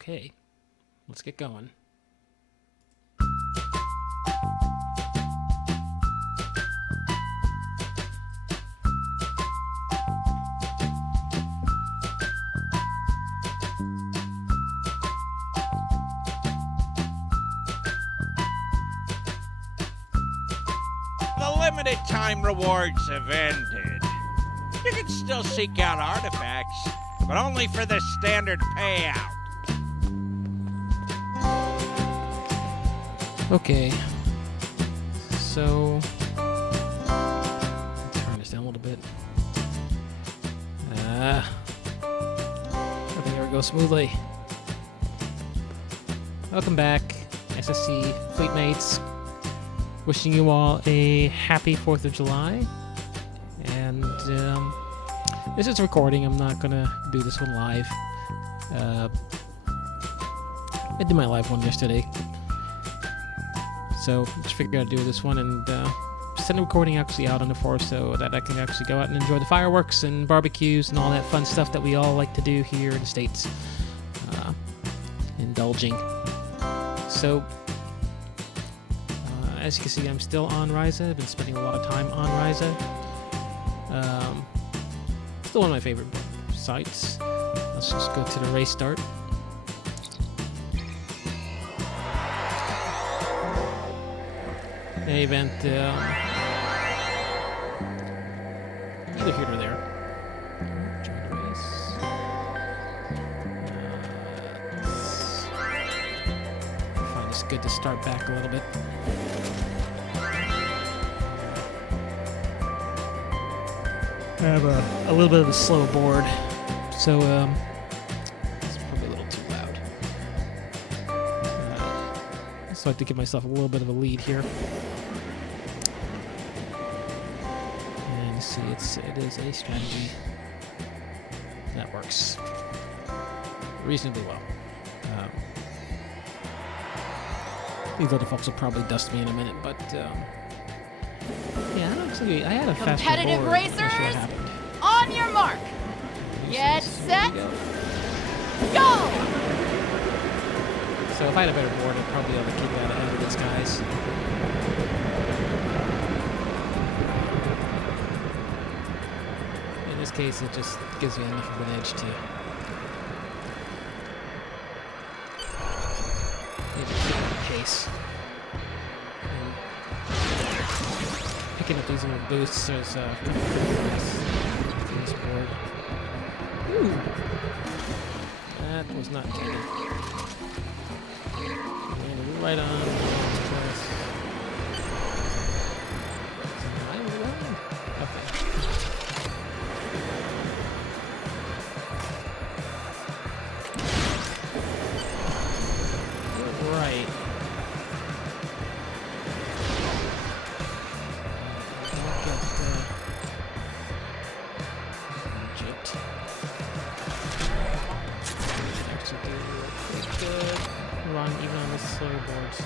Okay, let's get going. The limited time rewards have ended. You can still seek out artifacts, but only for the standard payout. Okay, so turn this down a little bit. Okay, here we go smoothly. Welcome back, SSC fleet mates. Wishing you all a happy 4th of July. And this is a recording. I'm not gonna do this one live. I did my live one yesterday. So just figured I'd do this one and send the recording actually out on the 4th so that I can actually go out and enjoy the fireworks and barbecues and all that fun stuff that we all like to do here in the States. Indulging. So, as you can see, I'm still on Ryza. I've been spending a lot of time on Ryza. Still one of my favorite sites. Let's just go to the race start. The event, either here or there. Join the race. I find it's good to start back a little bit. I have a little bit of a slow board, so it's probably a little too loud. So I like to give myself a little bit of a lead here. And you see, it is a strategy that works reasonably well. These other folks will probably dust me in a minute, but yeah, I had a faster competitive board. racers, on your mark. Get set. Go! So if I had a better board, I'd probably be able to keep that ahead of these guys. In this case, it just gives me enough of an edge to keep the pace. And picking up these little boosts is this board. Ooh. That was not intended. Right on. Am I alone? Okay. You're right. Don't get gypped. Actually do a pretty good run even on the slower boards.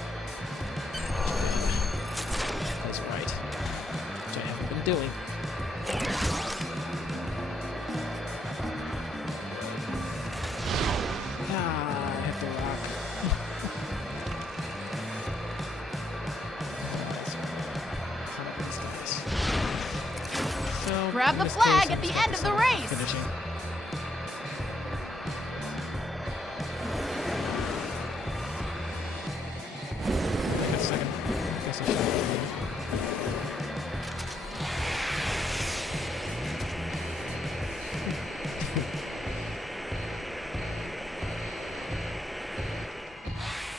That's right. Which I haven't been doing. I have to rock. So, Grab the flag at the end of the race. Finishing.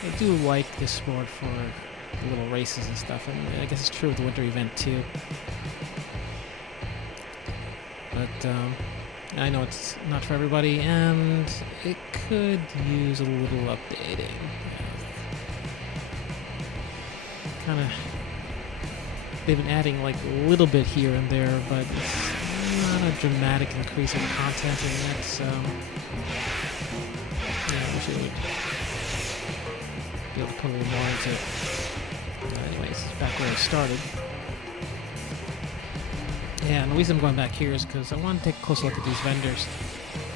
I do like this sport for the little races and stuff, and I guess it's true with the winter event too. But I know it's not for everybody, and it could use a little updating. Kind of, they've been adding like a little bit here and there, but it's not a dramatic increase in content in that. So yeah, I wish it would be able to put a little more into it. Anyways, it's back where I started. Yeah, and the reason I'm going back here is because I want to take a close look at these vendors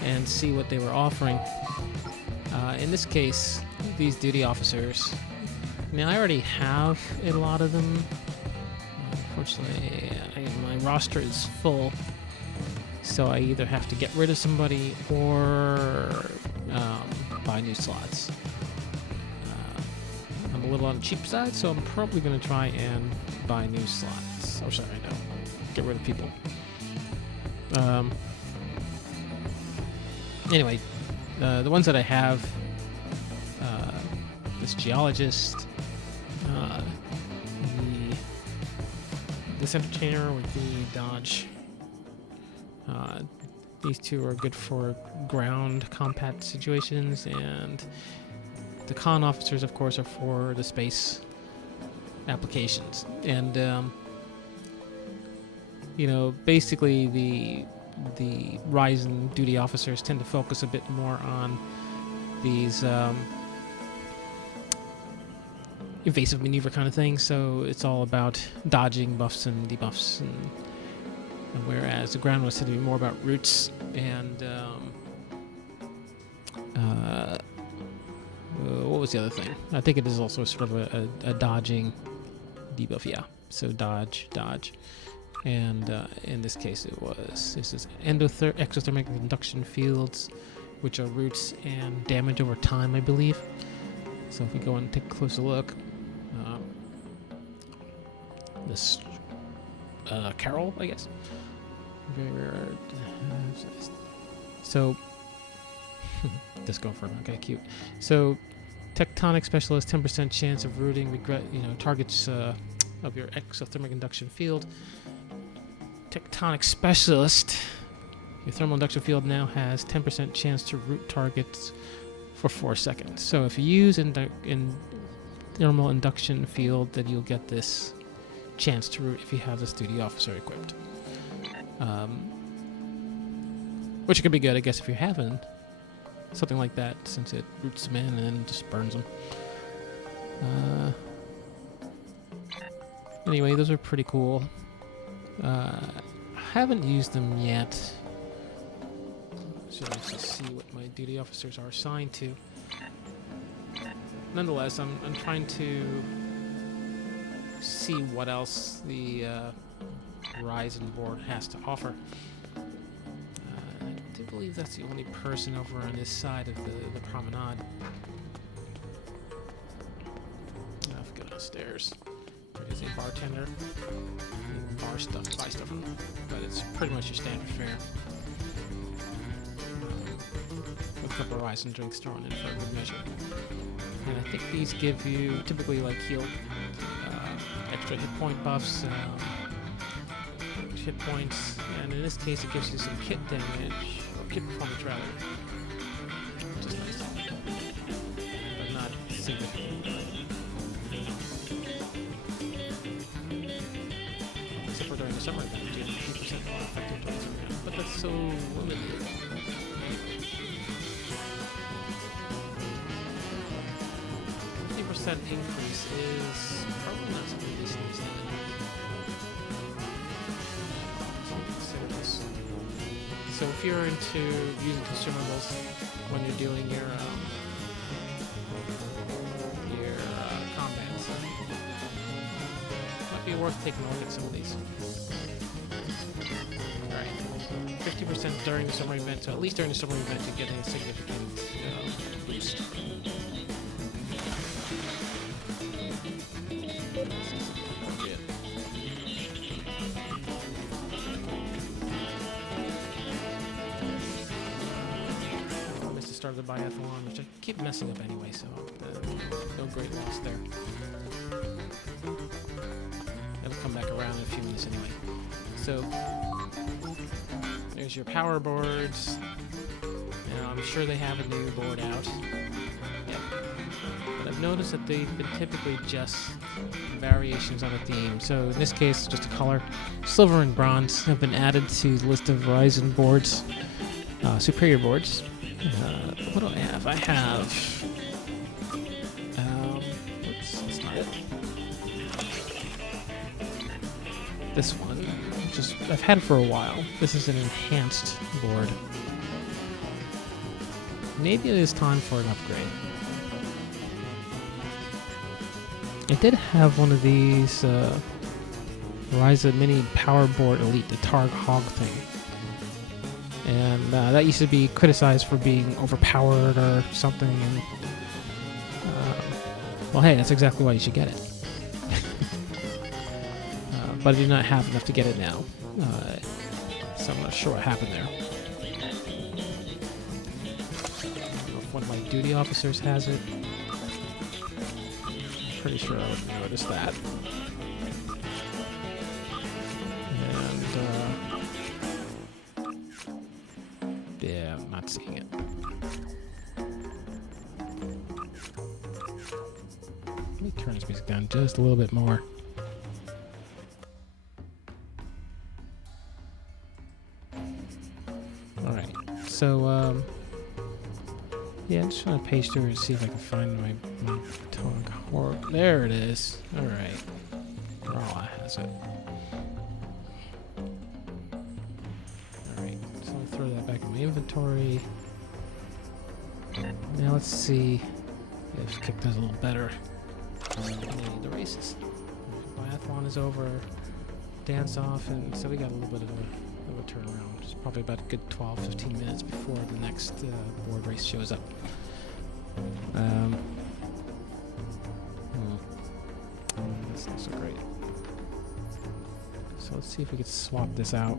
and see what they were offering in this case, these duty officers, I mean, I already have a lot of them. Unfortunately, my roster is full, so I either have to get rid of somebody or buy new slots. I'm a little on the cheap side, so I'm probably going to try and buy new slots. Oh, sorry, no. Get rid of people. Anyway, the ones that I have, this geologist, this entertainer with the dodge. These two are good for ground combat situations, and the con officers, of course, are for the space applications. And basically the Ryzen duty officers tend to focus a bit more on these evasive maneuver kind of things, so it's all about dodging buffs and debuffs, and whereas the ground ones tend to be more about routes and what was the other thing? I think it is also sort of a dodging debuff, yeah. So dodge, and in this case this is exothermic induction fields, which are routes and damage over time, I believe. So if we go and take a closer look, this Carol, I guess. Very rare. So disco for okay, cute. So tectonic specialist, 10% chance of rooting targets of your exothermic induction field. Tectonic specialist, your thermal induction field now has 10% chance to root targets for 4 seconds. So if you use in thermal induction field, then you'll get this chance to root if you have this duty officer equipped. Which could be good, I guess, if you're having something like that, since it roots them in and then just burns them. Anyway, those are pretty cool. I haven't used them yet, so let's just see what my duty officers are assigned to. Nonetheless, I'm trying to see what else the Ryzen board has to offer. I do believe that's the only person over on this side of the promenade. I've got downstairs. There is a bartender. Bar stuff, buy stuff, but it's pretty much your standard fare. With a couple of Ryzen drinks thrown in for a good measure. And I think these give you typically like heal, extra hit point buffs, hit points, and in this case it gives you some kit damage, or kit performance rather, which is nice, but not significant. Except for during the summer event, you have 50% more effective towards the event, but that's so limited. 50% increase is probably not something decent these days. So if you're into using consumables when you're doing your combats, might be worth taking a look at some of these. Alright, 50% during the summer event, so at least during the summer event you're getting a significant boost. Start the biathlon, which I keep messing up anyway, so no great loss there. It'll come back around in a few minutes anyway. So there's your power boards. Now I'm sure they have a new board out. Yep. But I've noticed that they've been typically just variations on a theme. So in this case, just a color. Silver and bronze have been added to the list of Ryzen boards, superior boards. What do I have? I have... Oops, that's not it. This one, which is, I've had it for a while. This is an enhanced board. maybe it is time for an upgrade. I did have one of these Ryza Mini Powerboard Elite, the Targ Hog thing. And that used to be criticized for being overpowered or something. And, well, hey, that's exactly why you should get it. But I do not have enough to get it now. So I'm not sure what happened there. I don't know if one of my duty officers has it. Pretty sure I would have noticed that. And, yeah, I'm not seeing it. Let me turn this music down just a little bit more. Alright, so, yeah, I'm just trying to page through and see if I can find my Targ Hog. There it is. Alright. Rala has it. Alright, so I'll throw that back in my inventory. Now let's see if Kick does a little better in the races. Biathlon is over. Dance off, and so we got a little bit of a turnaround. It's probably about a good 12-15 minutes before the next board race shows up. That's not so great. So let's see if we could swap this out.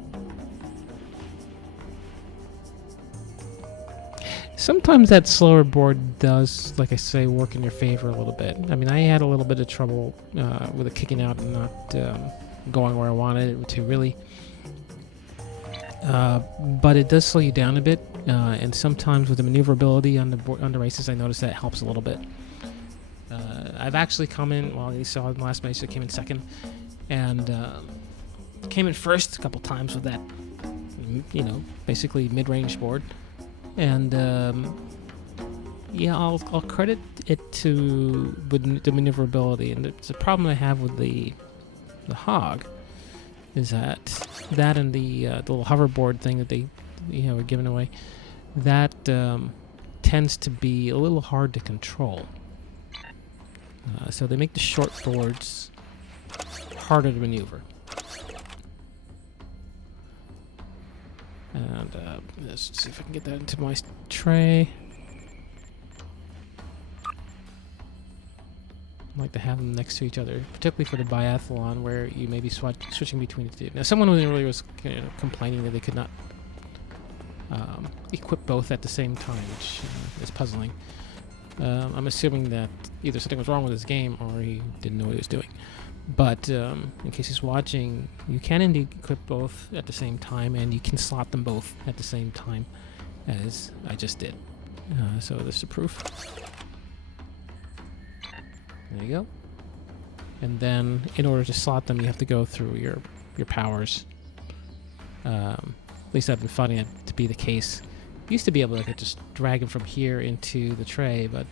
Sometimes that slower board does, like I say, work in your favor a little bit. I mean, I had a little bit of trouble with it kicking out and not going where I wanted it to, really. But it does slow you down a bit, and sometimes with the maneuverability on the races, I noticed that helps a little bit. I've actually come in, well, you saw in the last race, I came in second, and came in first a couple times with that, you know, basically mid-range board. And yeah, I'll credit it to the maneuverability, and it's a problem I have with the Hog. Is that and the little hoverboard thing that they, are giving away, that tends to be a little hard to control. So they make the short boards harder to maneuver. And let's see if I can get that into my tray. I like to have them next to each other, particularly for the biathlon, where you may be switching between the two. Now, someone really was complaining that they could not equip both at the same time, which is puzzling. I'm assuming that either something was wrong with his game or he didn't know what he was doing. But in case he's watching, you can indeed equip both at the same time, and you can slot them both at the same time, as I just did. So there's the proof. There you go. And then, in order to slot them, you have to go through your powers. At least I've been finding it to be the case. Used to be able to just drag them from here into the tray, but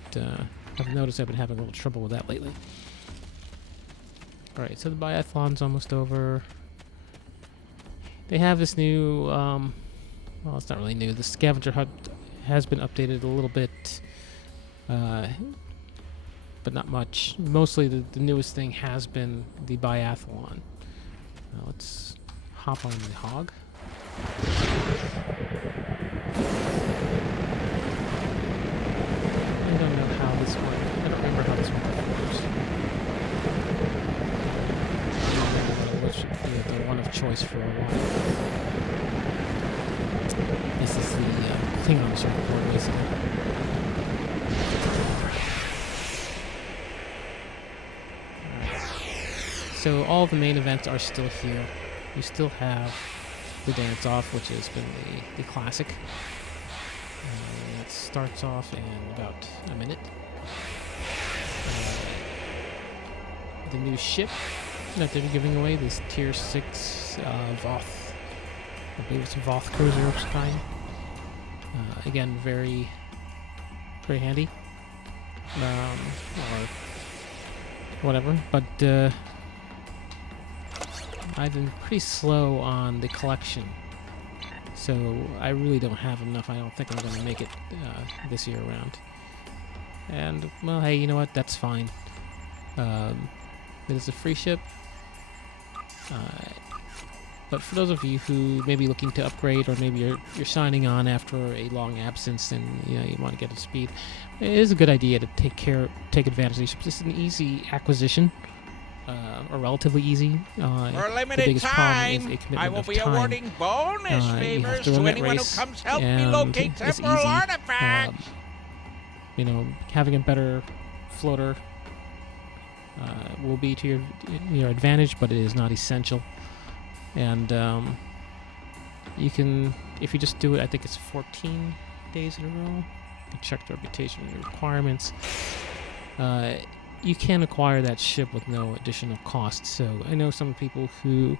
I've noticed I've been having a little trouble with that lately. Alright, so the biathlon's almost over. They have this new, well, it's not really new. The scavenger hunt has been updated a little bit, but not much. Mostly the newest thing has been the biathlon. Let's hop on the Hog. I don't know how this went. I don't remember how this went before. Which should be the one of choice for a while. This is the thing on the circuit board, basically. Alright. So all the main events are still here. You still have the dance off, which has been the classic. It starts off in about a minute. The new ship that they're giving away, this tier 6 Voth. I believe it's a Voth cruiser of some kind. Again, very, very handy. Or whatever. But I've been pretty slow on the collection. So I really don't have enough. I don't think I'm going to make it this year around. And, well, hey, you know what? That's fine. It is a free ship. But for those of you who may be looking to upgrade, or maybe you're signing on after a long absence and you want to get up to speed, it is a good idea to take advantage of these ships. This is an easy acquisition, or relatively easy. For a The limited biggest problem is time, a commitment I will of be time. awarding bonus You have favors to run to that anyone who race, comes help me and locate it's temporal easy. artifacts. Having a better floater will be to your advantage, but it is not essential. And you can, if you just do it, I think it's 14 days in a row. You can check the reputation and the requirements. You can acquire that ship with no additional cost. So I know some people who,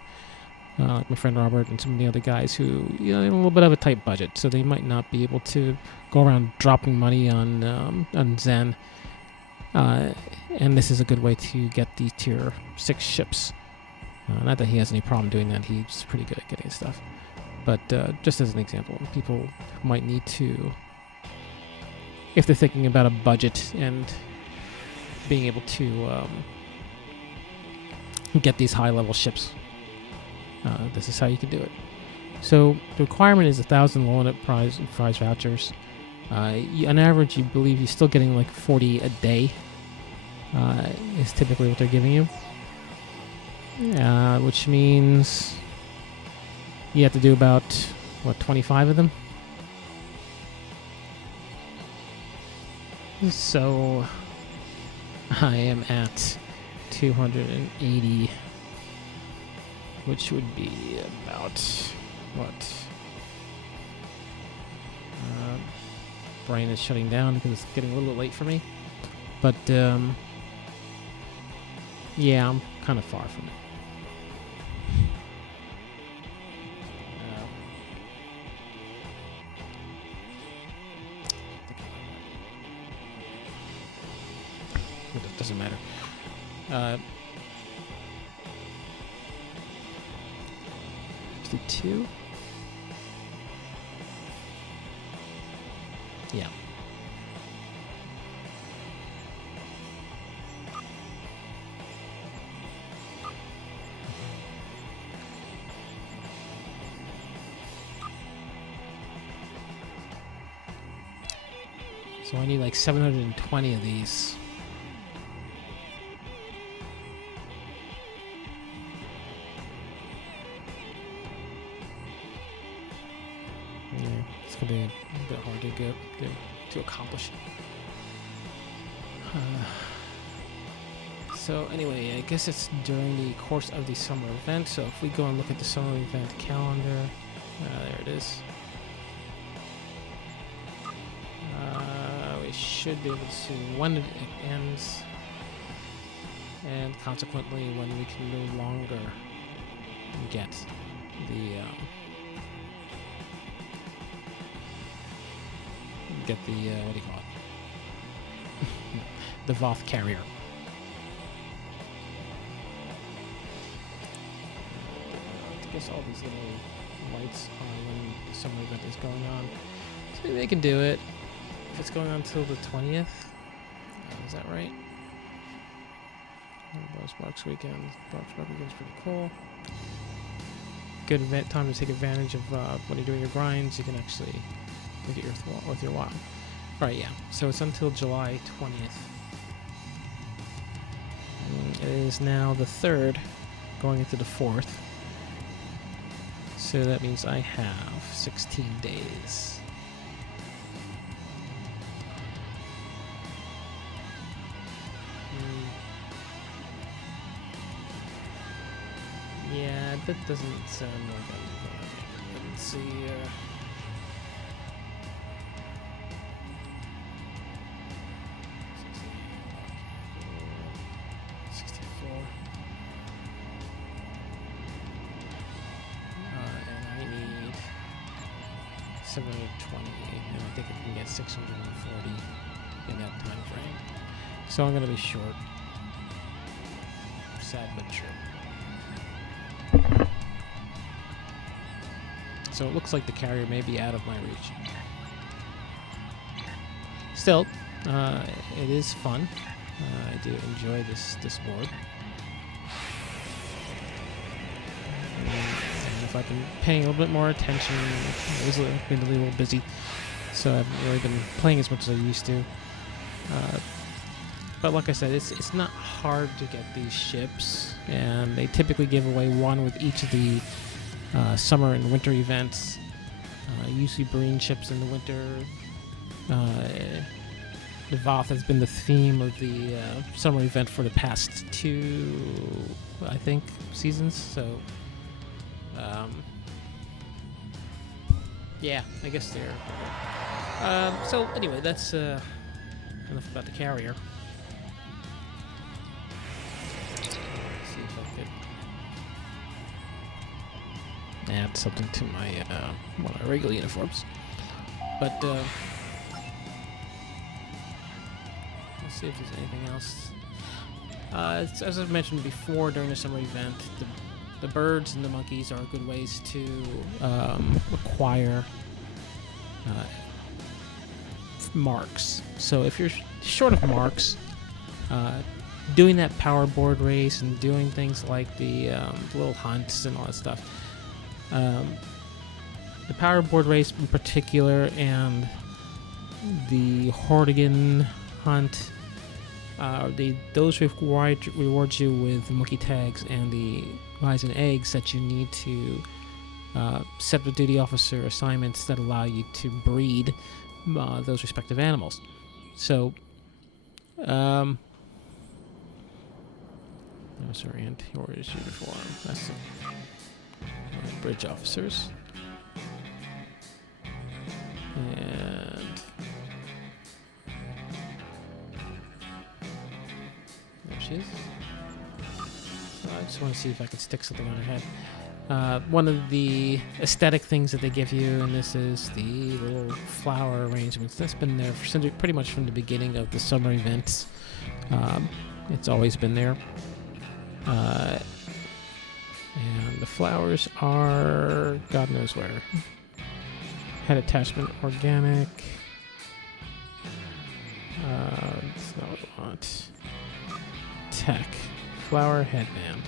like my friend Robert and some of the other guys who, have a little bit of a tight budget, so they might not be able to go around dropping money on Zen. And this is a good way to get the tier 6 ships. Not that he has any problem doing that. He's pretty good at getting stuff. But just as an example, people might need to, if they're thinking about a budget and being able to get these high-level ships, this is how you can do it. So the requirement is 1,000 low-limit prize vouchers. On average, you believe you're still getting like 40 a day. Is typically what they're giving you. Which means you have to do about, 25 of them? So I am at 280, which would be about, brain is shutting down because it's getting a little bit late for me. But, yeah, I'm kind of far from it. It doesn't matter. 52? Yeah. So I need like 720 of these. Yeah, it's gonna be a bit hard to accomplish. So anyway, I guess it's during the course of the summer event. So if we go and look at the summer event calendar, there it is. We should be able to see when it ends, and consequently when we can no longer get the what do you call it? The Voth carrier. I guess all these little lights are when the summer event is going on, so maybe they can do it. If it's going on until the 20th, is that right? Sparks weekend. Sparks weekend's pretty cool. Good event time to take advantage of when you're doing your grinds. You can actually look at with your watch. All right, yeah. So it's until July 20th. It is now the 3rd, going into the 4th. So that means I have 16 days. Yeah, that doesn't sound like I'm gonna make it. Let's see. 64. And I need 720, and I think I can get 640 in that time frame. So I'm gonna be short. Sad but true. so it looks like the carrier may be out of my reach. Still, it is fun. I do enjoy this board. And if I've been paying a little bit more attention, I was been a little busy, so I haven't really been playing as much as I used to. But like I said, it's not hard to get these ships, and they typically give away one with each of the summer and winter events. Usually marine ships in the winter. The Voth has been the theme of the summer event for the past 2, I think, seasons. So, yeah, I guess they're. So anyway, that's enough about the carrier. Let's see if I could add something to my one of my regular uniforms, but. Let's see if there's anything else. As I've mentioned before, during the summer event, the birds and the monkeys are good ways to acquire marks. So if you're short of marks, doing that power board race and doing things like the little hunts and all that stuff, the power board race in particular and the Hortigan hunt, those reward you with monkey tags and the eyes and eggs that you need to set the duty officer assignments that allow you to breed those respective animals. So, those are anti-orders uniform. That's the bridge officers. And there she is. So I just want to see if I can stick something on her head. One of the aesthetic things that they give you, and this is the little flower arrangements. That's been there pretty much from the beginning of the summer events. It's always been there. And the flowers are God knows where. Head attachment organic. That's not what I want. Tech. Flower headband.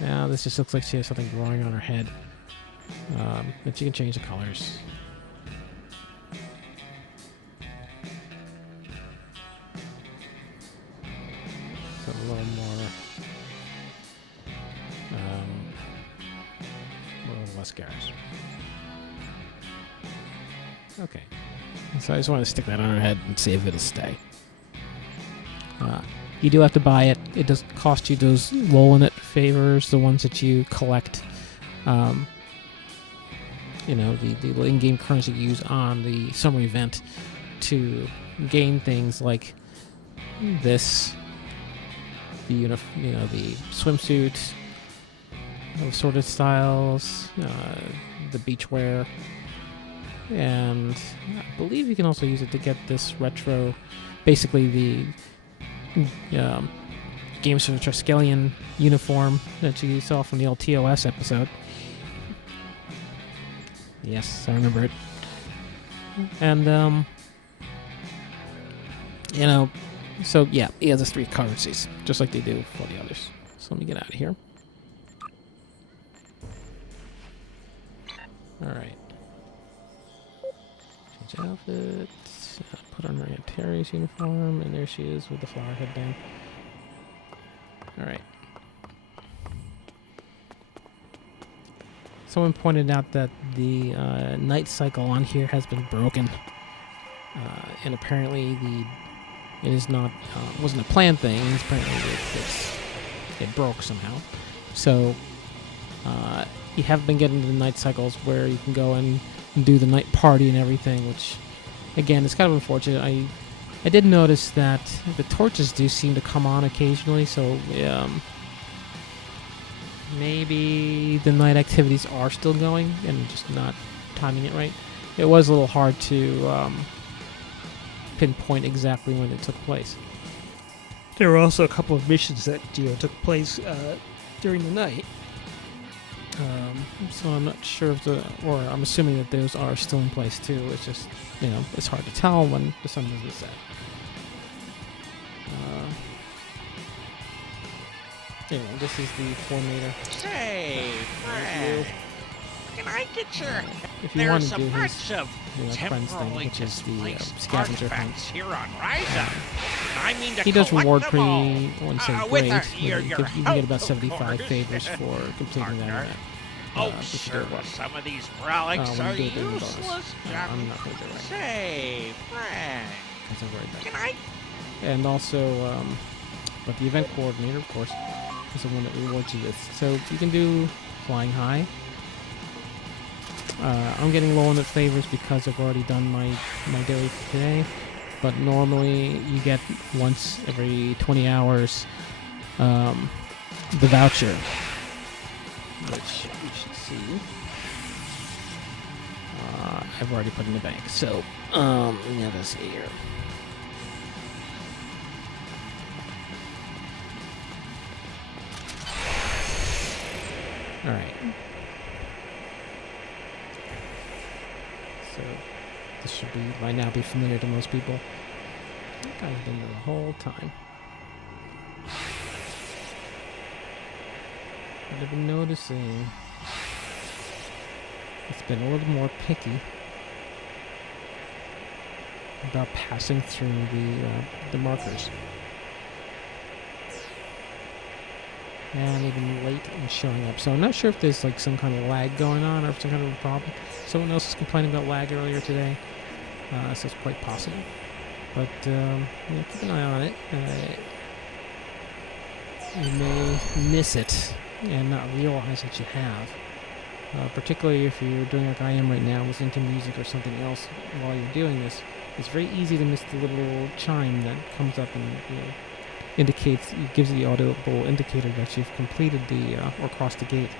Now this just looks like she has something growing on her head. But you can change the colors. So a little more less garish. Okay. So I just want to stick that on her head and see if it'll stay. You do have to buy it. It does cost you those Lolanet favors, the ones that you collect. The in-game currency you use on the summer event to gain things like this, the swimsuit, assorted styles, the beachwear, and I believe you can also use it to get this retro, basically the Games for the Triskelion uniform that you saw from the old TOS episode. Yes, I remember it. And, so yeah, he has his 3 currencies, just like they do for the others. So let me get out of here. Alright. Change outfit. Put on her Antares uniform, and there she is with the flower headband. Alright. Someone pointed out that the night cycle on here has been broken. And apparently it is not, wasn't a planned thing. Apparently it broke somehow. So, you have been getting the night cycles where you can go and do the night party and everything, which, again, it's kind of unfortunate. I did notice that the torches do seem to come on occasionally, so maybe the night activities are still going and just not timing it right. It was a little hard to pinpoint exactly when it took place. There were also a couple of missions that took place during the night. So I'm not sure if or I'm assuming that those are still in place too. It's just, it's hard to tell when the sun doesn't set. Anyway, this is the 4-meter. Say, Fred, can I get your... If you want There's to a do his bunch of friends thing, temporarily which is the displaced scavenger hunt. artifacts here on Ryza. I mean to He does collect reward them pretty, all. I wouldn't say With great. your You can get help, about of 75 course. favors for completing that Partner. event. Oh, which is sure, good luck. some of these relics when are you do it, then the bonus. useless, I'm not going to do it right Say, Fred, now. That's a very bad. can I... And also, but the event coordinator, of course, is the one that rewards you with. So you can do flying high. I'm getting low on the favors because I've already done my daily for today. But normally you get once every 20 hours the voucher, which you should see. I've already put in the bank. So let us see here. All right. So this should be by now be familiar to most people. I think I've been there the whole time. But I've been noticing it's been a little more picky about passing through the markers. And even late in showing up. So I'm not sure if there's like some kind of lag going on or if some kind of a problem. Someone else was complaining about lag earlier today. So it's quite possible. But keep an eye on it. You may miss it and not realize that you have. Particularly if you're doing like I am right now, listening to music or something else while you're doing this. It's very easy to miss the little chime that comes up and indicates, it gives you the audible indicator that you've completed or crossed the gate.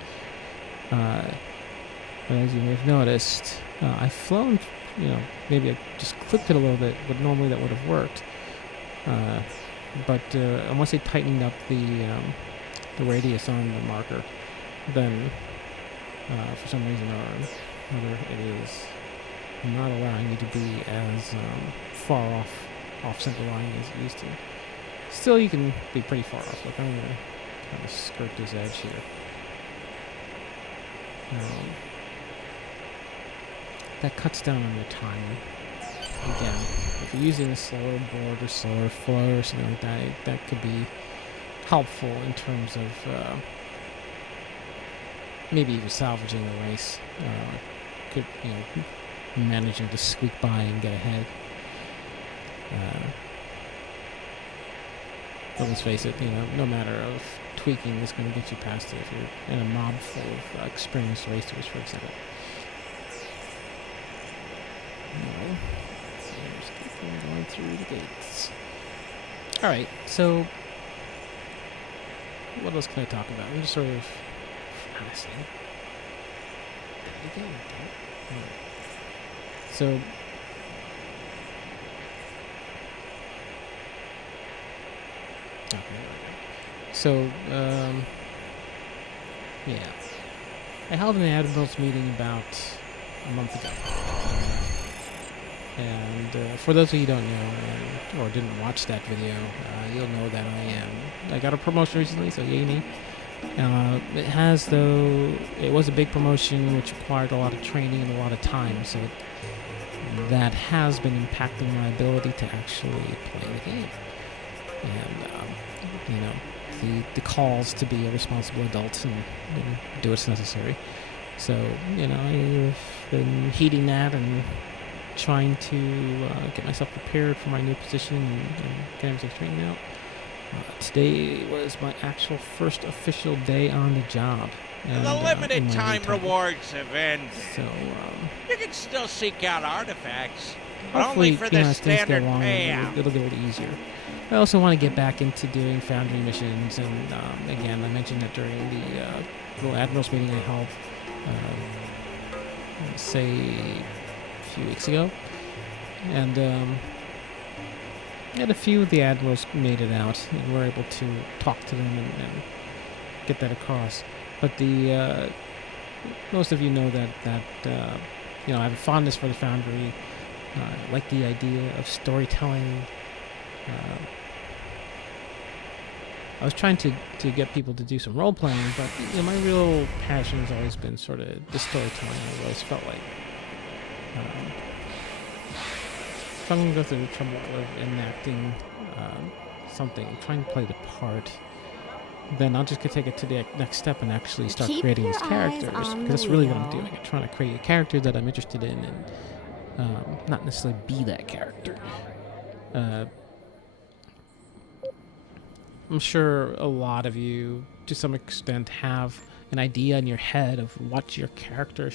But as you may have noticed, I've flown, maybe I just clipped it a little bit, but normally that would have worked. But unless they tightened up the radius on the marker, then for some reason or another, it is not allowing you to be as far off center line as it used to. Still, you can be pretty far off. Look, I'm going to kind of skirt this edge here. That cuts down on your time. Again, if you're using a slower board or slower flow or something like that, that could be helpful in terms of maybe even salvaging the race. Managing to squeak by and get ahead. But let's face it, no matter of tweaking is going to get you past it if you're in a mob full of experienced racers, for example. So just keep going through the gates. Alright, so what else can I talk about? I'm just sort of passing. There we go. So yeah. I held an Admirals meeting about a month ago. And for those of you who don't know or didn't watch that video, you'll know that I got a promotion recently, so yay me. It was a big promotion which required a lot of training and a lot of time, so that has been impacting my ability to actually play the game. And, the calls to be a responsible adult and do what's necessary. So, I've been heeding that and trying to get myself prepared for my new position and get everything straightened out. Today was my actual first official day on the job. And, the limited time rewards have ended. So, you can still seek out artifacts, but hopefully, only for the as things go standard along, payout. it'll get a little easier. I also want to get back into doing Foundry missions, and again, I mentioned that during the little Admirals meeting I held, say, a few weeks ago. And a few of the Admirals made it out, and were able to talk to them and get that across. But the most of you know that I have a fondness for the Foundry. I like the idea of storytelling. I was trying to get people to do some role playing, but my real passion has always been sort of the storytelling. I've always felt like if I'm going to go through the trouble of enacting something, trying to play the part, then I'll just take it to the next step and actually start creating these characters, because that's really what I'm doing. I'm trying to create a character that I'm interested in, and not necessarily be that character. I'm sure a lot of you, to some extent, have an idea in your head of what your character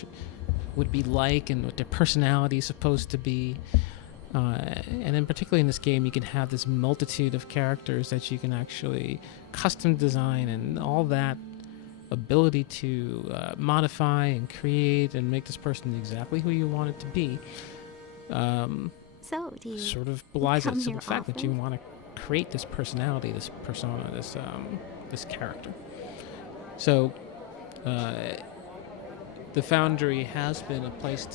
would be like and what their personality is supposed to be. And then particularly in this game, you can have this multitude of characters that you can actually custom design, and all that ability to modify and create and make this person exactly who you want it to be So, do you sort of belies it. come So here the fact that often? you want to create this personality, this persona, this character. So the Foundry has been a place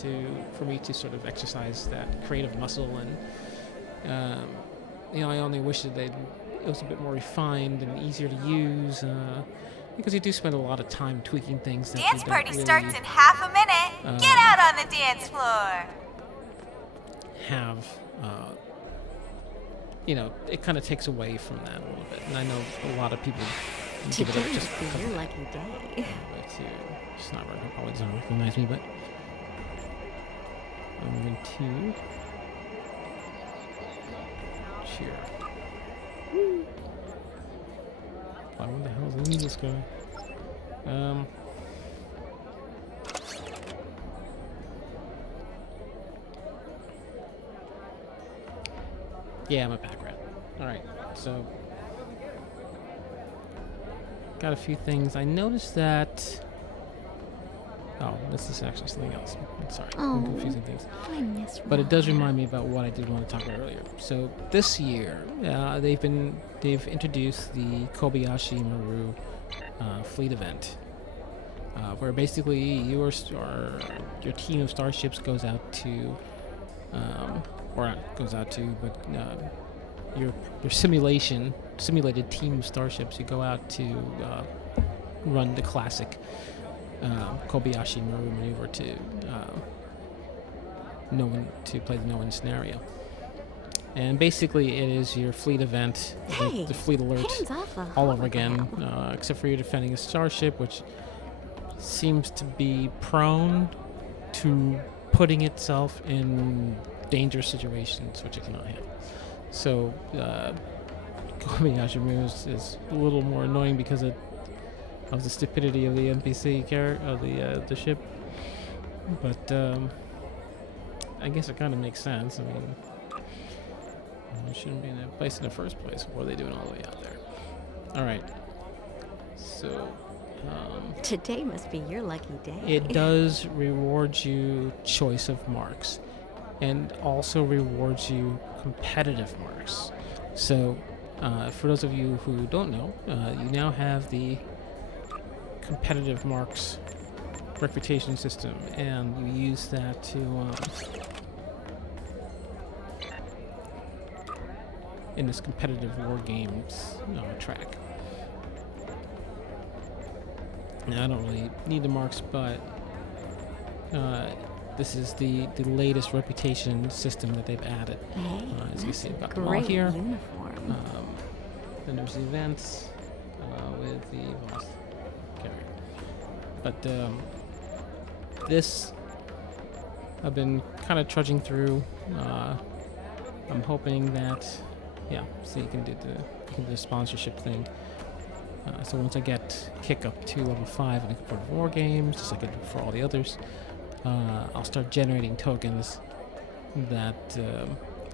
for me to sort of exercise that creative muscle, and I only wish that it was a bit more refined and easier to use, because you do spend a lot of time tweaking things. Dance party starts in half a minute. Get out on the dance floor. Have it kind of takes away from that a little bit, and I know a lot of people give it up Today just must be because your lucky day. it's not right. Probably doesn't recognize me, but I'm going to cheer. Why, what the hell is in this guy? Yeah, I'm a pack rat. Alright, so got a few things. I noticed that. Oh, this is actually something else. Sorry, I'm confusing things. I miss But it does remind me about what I did want to talk about earlier. So this year, they've introduced the Kobayashi Maru fleet event, where basically your team of starships goes out to, or not goes out to, but your simulated team of starships. You go out to run the classic Kobayashi Maru maneuver to play the no-win scenario. And basically, it is your fleet event, Hey, the fleet alert, hands off a all over again, hologram. except for you're defending a starship, which seems to be prone to putting itself in dangerous situations, which it cannot handle. So, Kobayashi Maru is a little more annoying because of the stupidity of the NPC of the ship, but I guess it kind of makes sense. I mean, it shouldn't be in that place in the first place. What are they doing all the way out there? All right, so Today must be your lucky day. it does reward you choice of marks, and also rewards you competitive marks. So, for those of you who don't know, you now have the competitive marks reputation system, and you use that to in this competitive war games track. Now, I don't really need the marks, but this is the latest reputation system that they've added. Hey, As you that's see, a I've got them all great here. uniform. Then there's the events with the boss carrier. But this I've been kind of trudging through. I'm hoping that, so you can do the sponsorship thing. So once I get kick up to level 5 in the competitive war games, just like I did for all the others, I'll start generating tokens that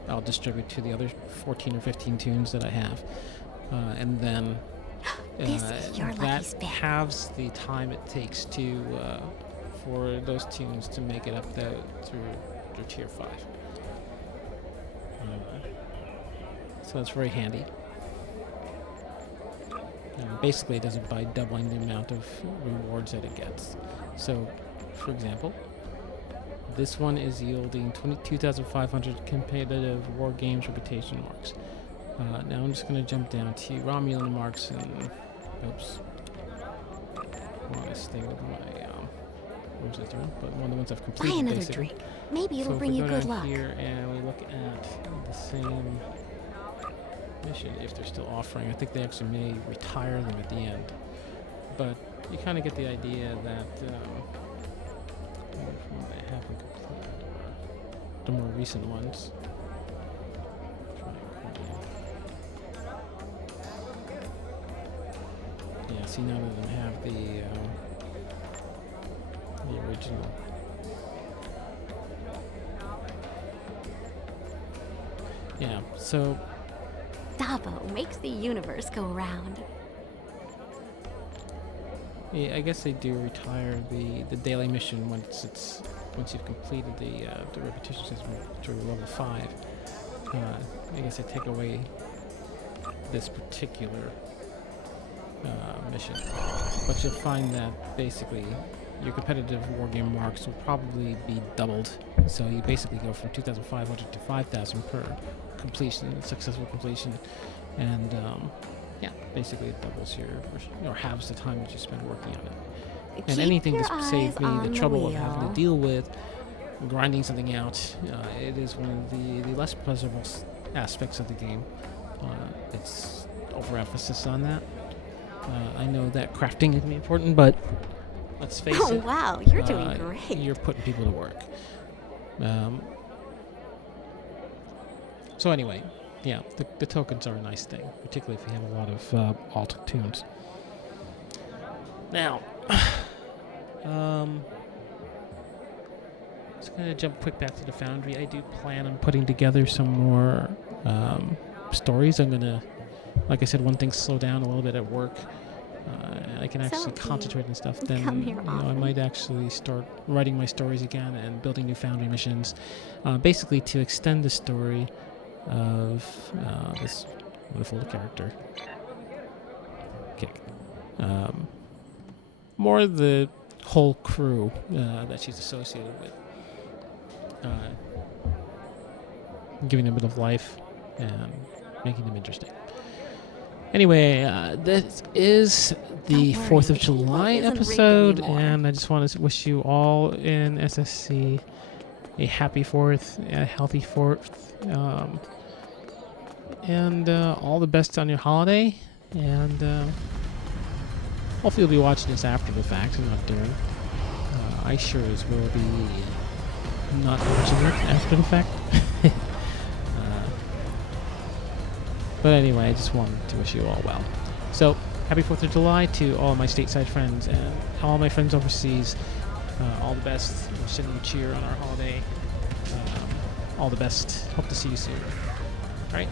I'll distribute to the other 14 or 15 tunes that I have. And then This is your lucky that spin. halves the time it takes to for those tunes to make it up through tier 5. So that's very handy. And basically it does it by doubling the amount of rewards that it gets. So, for example, this one is yielding 22,500 competitive war games reputation marks. Now I'm just going to jump down to Romulan marks and oops. I want to stay with my but one of the ones I've completed. Buy another basically. drink. Maybe it'll So bring if you we go good down luck. here and we look at the same mission, if they're still offering, I think they actually may retire them at the end. But you kind of get the idea that from what I haven't completed, the more recent ones. Yeah, see, none of them have the original. Yeah, so Dabo makes the universe go round. yeah, I guess they do retire the daily mission once you've completed the repetition system to level 5. I guess they take away this particular mission, but you'll find that basically your competitive wargame marks will probably be doubled. So you basically go from 2,500 to 5,000 per completion, successful completion, and yeah, basically it doubles or halves the time that you spend working on it. And Keep anything your to save eyes me on the the trouble of having to wheel. deal with grinding something out, it is one of the less pleasurable aspects of the game. It's overemphasis on that. I know that crafting can be important, but let's face Oh it. wow, you're doing great. You're putting people to work. So anyway, yeah, the tokens are a nice thing, particularly if you have a lot of alt tunes. Now, just gonna jump quick back to the Foundry. I do plan on putting together some more stories. I'm gonna, like I said, when things slow down a little bit at work, I can actually So, concentrate on stuff. Then come here I often. might actually start writing my stories again and building new Foundry missions, basically to extend the story of this wonderful character. Kick. More the whole crew that she's associated with. Giving them a bit of life and making them interesting. Anyway, this is the Don't 4th worry, of the July table isn't rigged episode, anymore. and I just want to wish you all in SSC a happy 4th, a healthy 4th, and all the best on your holiday. And hopefully you'll be watching this after the fact and not during. I sure as will be not watching it after the fact. But anyway, I just wanted to wish you all well. So, happy 4th of July to all my stateside friends and all my friends overseas. All the best. Sending you cheer on our holiday. All the best. Hope to see you soon. All right.